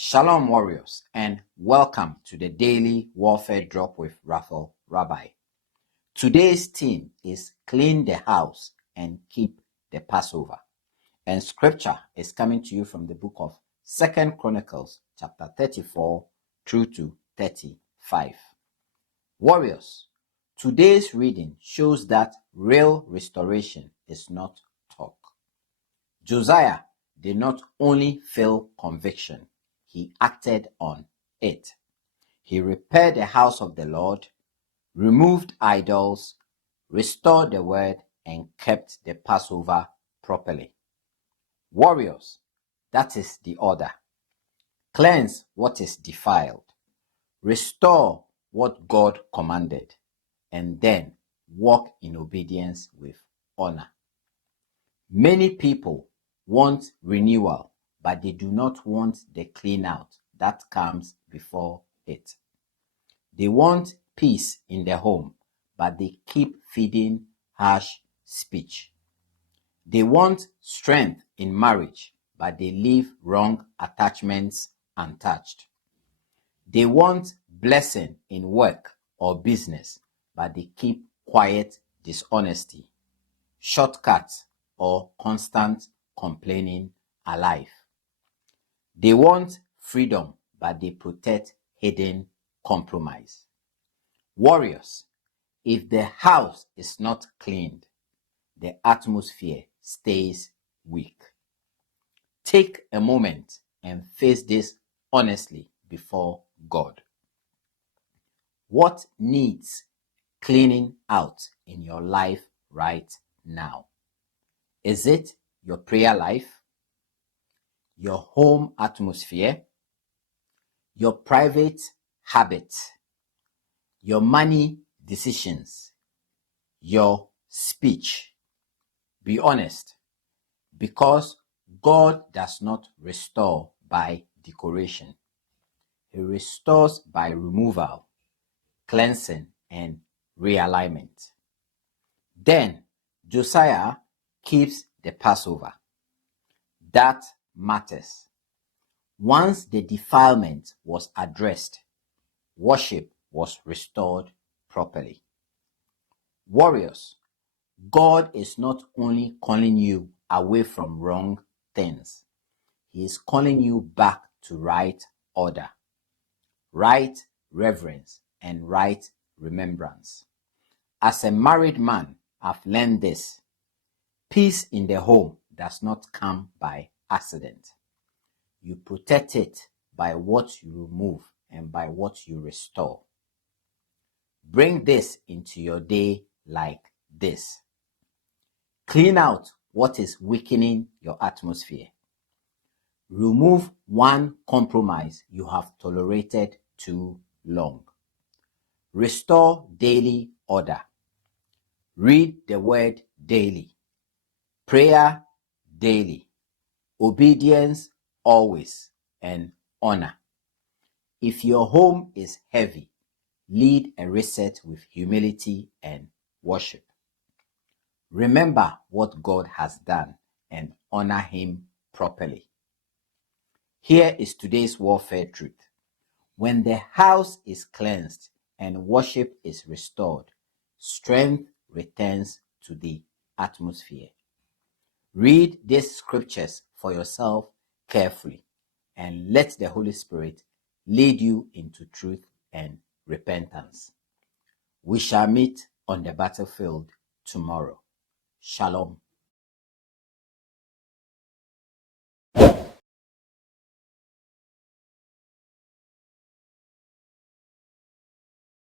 Shalom, warriors, and welcome to the Daily Warfare Drop with Raphael Rabbi. Today's theme is Clean the House and Keep the Passover. And scripture is coming to you from the book of 2 Chronicles, chapter 34 through to 35. Warriors, today's reading shows that real restoration is not talk. Josiah did not only feel conviction, he acted on it. He repaired the house of the Lord, removed idols, restored the word, and kept the Passover properly. Warriors, that is the order. Cleanse what is defiled, restore what God commanded, and then walk in obedience with honor. Many people want renewal, but they do not want the clean out that comes before it. They want peace in their home, but they keep feeding harsh speech. They want strength in marriage, but they leave wrong attachments untouched. They want blessing in work or business, but they keep quiet dishonesty, shortcuts, or constant complaining alive. They want freedom, but they protect hidden compromise. Warriors, if the house is not cleaned, the atmosphere stays weak. Take a moment and face this honestly before God. What needs cleaning out in your life right now? Is it your prayer life, your home atmosphere, your private habits, your money decisions, your speech? Be honest, because God does not restore by decoration. He restores by removal, cleansing, and realignment. Then Josiah keeps the Passover. That matters. Once the defilement was addressed, worship was restored properly. Warriors, God is not only calling you away from wrong things, He is calling you back to right order, right reverence, and right remembrance. As a married man, I've learned this. Peace in the home does not come by accident. You protect it by what you remove and by what you restore. Bring this into your day like this. Clean out what is weakening your atmosphere. Remove one compromise you have tolerated too long. Restore daily order. Read the word daily. Prayer daily. Obedience always, and honor. If your home is heavy, lead a reset with humility and worship. Remember what God has done and honor Him properly. Here is today's warfare truth. When the house is cleansed and worship is restored, strength returns to the atmosphere. Read these scriptures for yourself carefully and let the Holy Spirit lead you into truth and repentance. We shall meet on the battlefield tomorrow. Shalom.